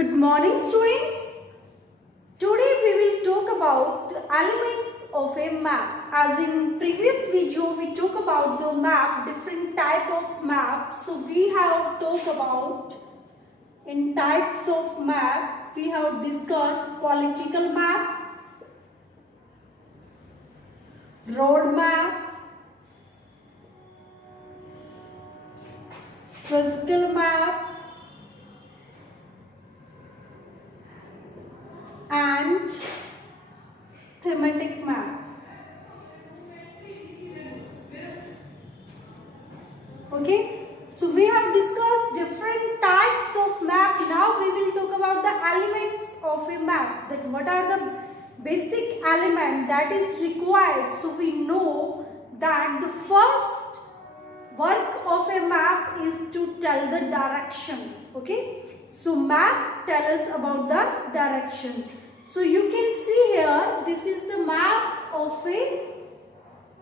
Good morning, students. Today we will talk about the elements of a map. As in previous video we talk about the map, different type of map. So we have talked about in types of map. We have discussed political map, road map, physical map, and thematic map. Okay, so we have discussed different types of map. Now we will talk about the elements of a map, that what are the basic element that is required. So we know that the first work of a map is to tell the direction. Okay, so map tell us about the direction. So you can see here, this is the map of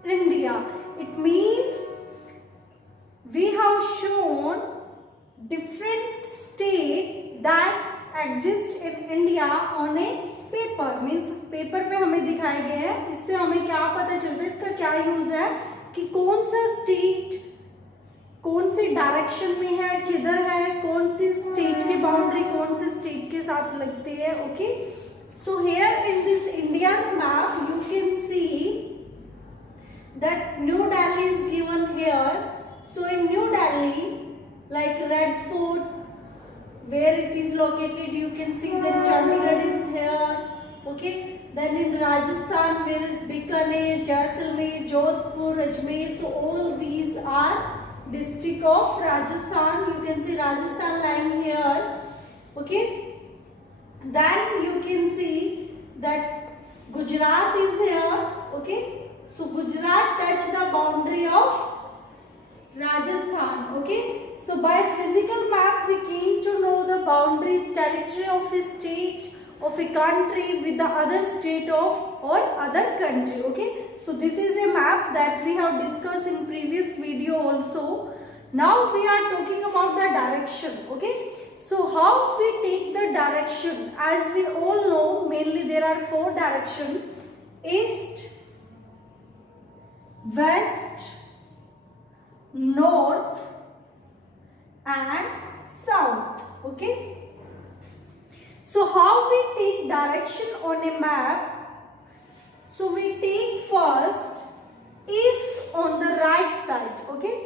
India. It means we have shown different state that exist in India on a paper. Means paper पे हमें दिखाए गए हैं. इससे हमें क्या पता चलता है, इसका क्या यूज है कि कौन सा स्टेट कौन सी डायरेक्शन में है, किधर है, कौन सी स्टेट की बाउंड्री कौन से स्टेट के साथ लगती है. Okay, so here in this India's map you can see that New Delhi is given here. So in New Delhi, like Red Fort, where it is located, you can see that Chandigarh is here. Okay, then in Rajasthan, where is Bikaner, Jaisalmer, Jodhpur, Ajmer. So all these are district of Rajasthan. You can see Rajasthan lying here. Okay, then you can see that Gujarat is here. Okay, so Gujarat touch the boundary of Rajasthan. Okay, so by physical map we came to know the boundaries, territory of a state, of a country with the other state of or other country. Okay, so this is a map that we have discussed in previous video also. Now we are talking about the direction. Okay, so how we take the direction? As we all know, mainly there are four directions: east, west, north and south. Okay, so how we take direction on a map? So we take first east on the right side. Okay,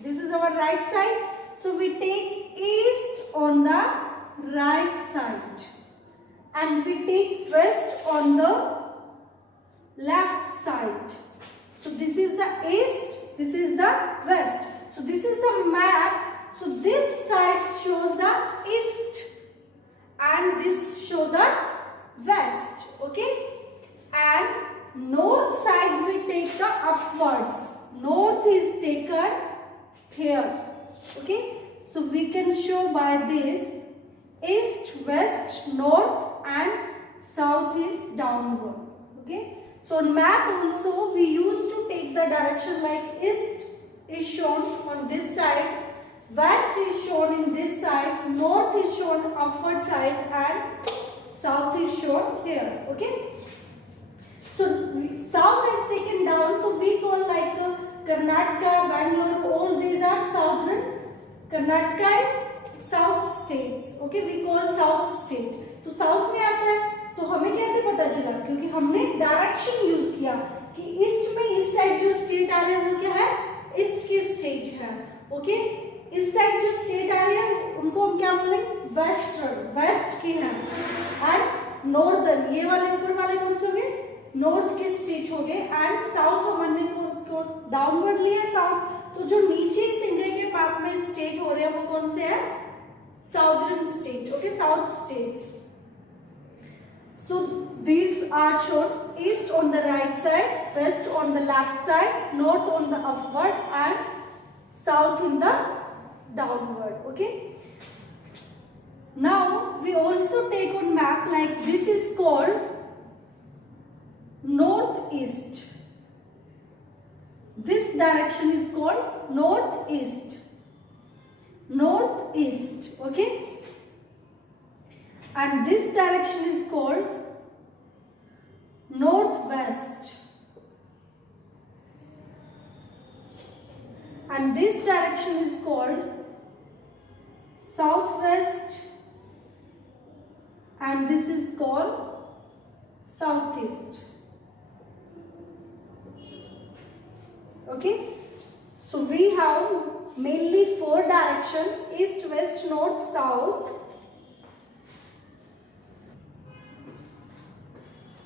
this is our right side, so we take east on the right side and we take west on the left side. So this is the east, this is the west. So this is the map. So this side shows the east and this show the west. Okay, and north side we take the upwards. North is taken here. Okay, so we can show by this east, west, north and south is downward. Okay, so on map also we used to take the direction like east is shown on this side, west is shown in this side, north is shown upward side and south is shown here. Okay, so south is taken down, so we call like Karnataka, Bangalore, all these are southern. Karnataka is south states. Okay, we call south state. तो south में आता है, तो हमें कैसे पता चला? क्योंकि हमने डायरेक्शन यूज किया कि ईस्ट में इस साइड जो स्टेट आ रहे हैं वो क्या है, ईस्ट की स्टेट है. ओके, इस साइड जो स्टेट आ रही है उनको हम क्या बोलेंगे, वेस्टर्न, वेस्ट की है. एंड नॉर्दर्न, ये वाले ऊपर वाले कौन से हो गए, नॉर्थ के स्टेट हो गए. एंड साउथ हमने को डाउनवर्ड लिया साउथ, तो जो नीचे इस इंडिया के पार्ट में स्टेट हो रहे हैं वो कौन से है, southern state. Okay, south states. So these are shown east on the right side, west on the left side, north on the upward and south in the downward. Okay, now we also take on map like this is called northeast. This direction is called northeast. Northeast. Okay, and this direction is called northwest, and this direction is called southwest, and this is called southeast. Okay, so we have mainly 4 directions: east, west, north, south.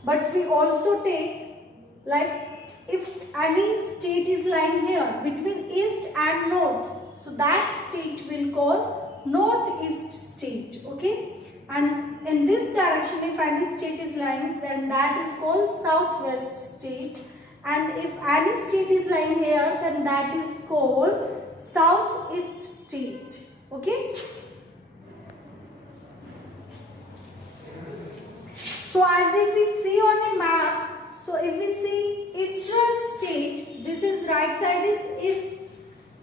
But we also take, like, if any state is lying here between east and north, so that state will call northeast state. Okay, and in this direction if any state is lying, then that is called southwest state, and if any state is lying here, then that is called southeast state. Okay, so as if we see on a map, so if we see eastern state, this is right side is east.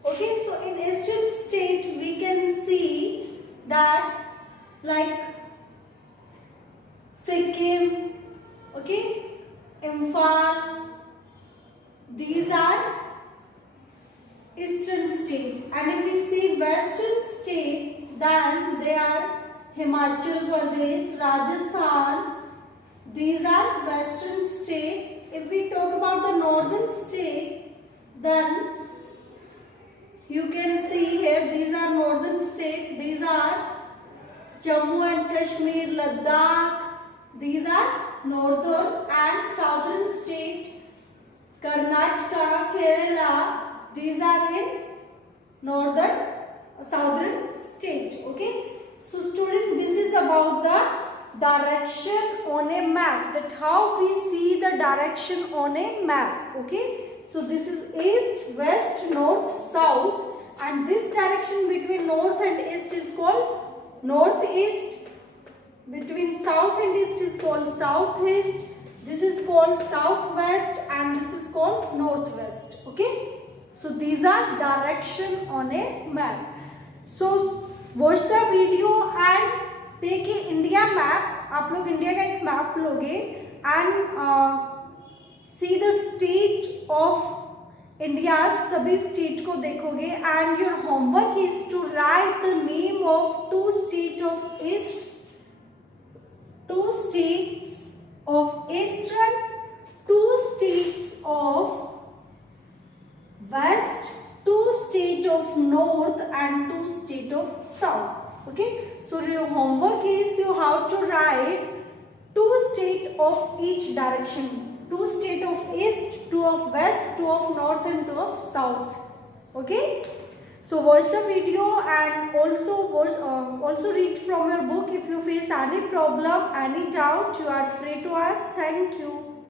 Okay, so in eastern state we can see that, like, Sikkim, okay, Imphal, these are eastern state, and if we see western state, then they are Himachal Pradesh, Rajasthan. These are western state. If we talk about the northern state, then you can see here these are northern state. These are Jammu and Kashmir, Ladakh. These are northern, and southern state, Karnataka, Kerala. These are in northern, southern state. Okay. So student, this is about the direction on a map, that how we see the direction on a map. Okay, so this is east, west, north, south, and this direction between north and east is called northeast, between south and east is called southeast, this is called southwest, and this is called northwest. Okay, so these are direction on a map. So watch the video and take a India map. आप लोग India का एक map लोगे and see the state of India, सभी state को देखोगे, and your homework is to write the name of 2 state of east, 2 states of eastern, 2 states of west, 2 state of north and 2 state of south. Okay, so your homework is you have to write 2 state of each direction, 2 state of east, 2 of west, 2 of north, and 2 of south. Okay, so watch the video and also read from your book. If you face any problem, any doubt, you are free to ask. Thank you.